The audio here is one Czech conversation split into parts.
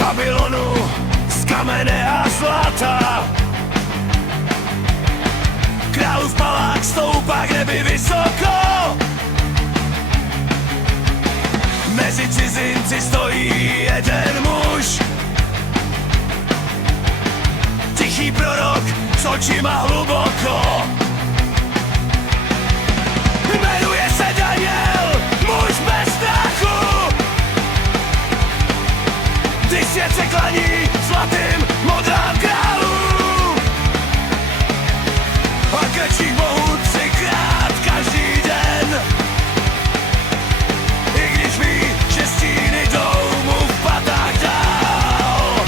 Babylonu z kamene a zlata. Králův palác stoupá k nebi vysoko. Mezi cizinci stojí jeden muž, tichý prorok s očima hluboko. Jmenuje se Daniel, muž bez strachu. Když svět se klaní zlatým modrám králů a krčí Bohu 3krát každý den. I když ví, že stíny jdou mu v patách dál.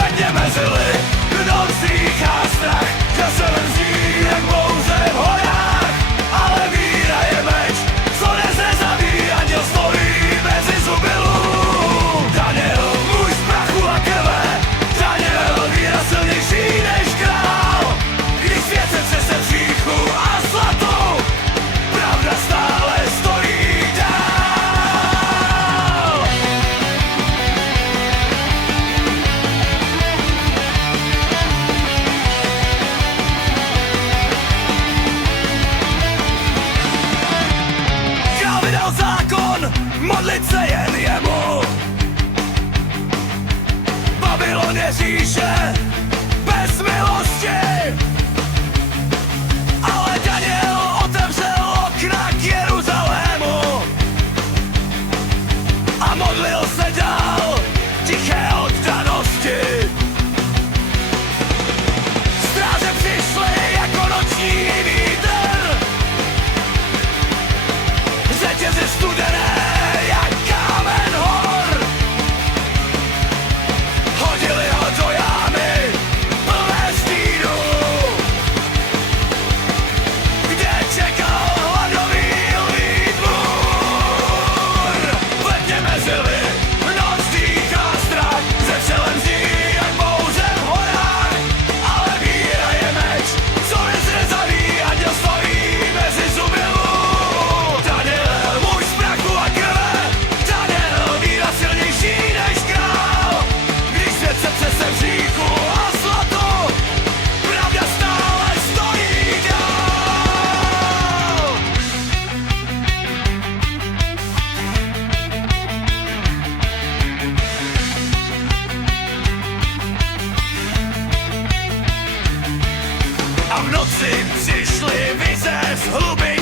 Vedně mezi lid, noc dýchá strach, že se vrzí jak bouře v horách. Ale víra je meč, co dnes nezabíjí, anděl stojí mezi zuby lův. Daniel, muž z prachu a krve, Daniel, víra silnější než král. Když svět se třese v hříchu a zlatou, pravda stále stojí dál. Král vydal zákon, modlit se jen jemu. Babylon je říše bez milosti, ale Daniel otevřel okna k Jeruzalému a modlil se dál tiché oddanosti. Stráže přišly jako noční vítr, řetězy studené jak kámen hor. Hodili ho do jámy plné stínu, kde čekal hladový lví dvůr. Letně mezi lid, noc dýchá strach, ze včelem zní jak bouře v horách. Ale víra je meč, co nic nezaví, anděl stojí mezi zuby lův. Daniel, muž z prachu a krve, Daniel, víra silnější než král. Když svět se třese v hříchu a zlatu, pravda stále stojí dál. A v noci přišly vize z hlubin